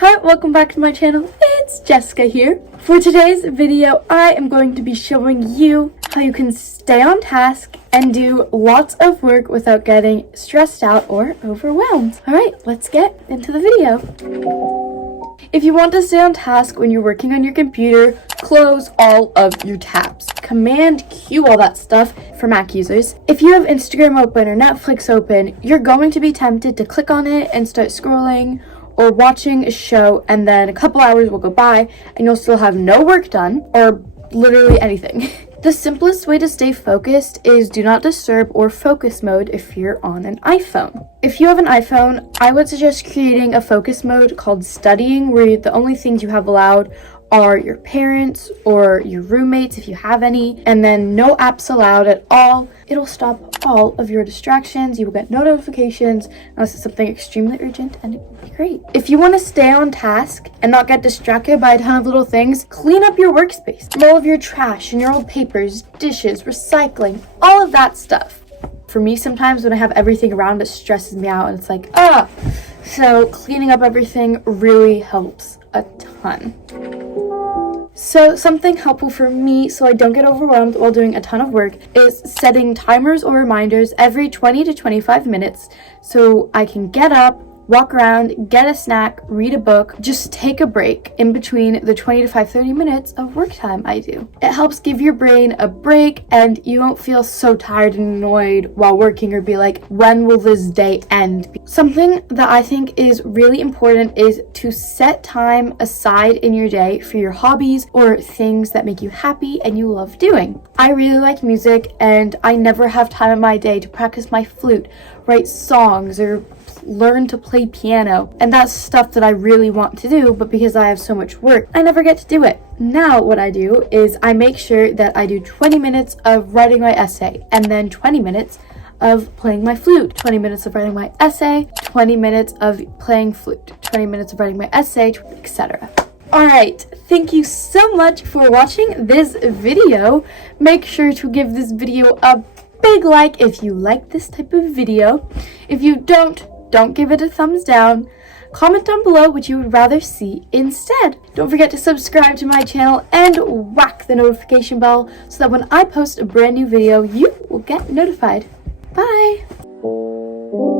Hi, welcome back to my channel. It's Jessica here. For today's video, I am going to be showing you how you can stay on task and do lots of work without getting stressed out or overwhelmed. Alright, let's get into the video. If you want to stay on task when you're working on your computer, close all of your tabs. Command Q all that stuff for Mac users. If you have Instagram open or Netflix open, you're going to be tempted to click on it and start scrolling or watching a show, and then a couple hours will go by and you'll still have no work done or literally anything. The simplest way to stay focused is do not disturb or focus mode if you're on an iPhone. If you have an iPhone, I would suggest creating a focus mode called studying, where the only things you have allowed are your parents or your roommates if you have any, and then no apps allowed at all. It'll stop all of your distractions. You will get no notifications unless it's something extremely urgent, and it will be great. If you want to stay on task and not get distracted by a ton of little things, clean up your workspace. All of your trash and your old papers, dishes, recycling, all of that stuff. For me, sometimes when I have everything around, it stresses me out and it's like, So cleaning up everything really helps a ton. So something helpful for me so I don't get overwhelmed while doing a ton of work is setting timers or reminders every 20 to 25 minutes so I can get up, walk around, get a snack, read a book, just take a break in between the 20 to 30 minutes of work time I do. It helps give your brain a break and you won't feel so tired and annoyed while working or be like, when will this day end? Something that I think is really important is to set time aside in your day for your hobbies or things that make you happy and you love doing. I really like music and I never have time in my day to practice my flute, write songs, or learn to play piano, and that's stuff that I really want to do, but because I have so much work, I never get to do it. Now what I do is I make sure that I do 20 minutes of writing my essay and then 20 minutes of playing my flute, 20 minutes of writing my essay, 20 minutes of playing flute, 20 minutes of writing my essay, etc. Alright, thank you so much for watching this video. Make sure to give this video a big like if you like this type of video. If you don't give it a thumbs down. Comment down below what you would rather see instead. Don't forget to subscribe to my channel and whack the notification bell so that when I post a brand new video, you will get notified. Bye!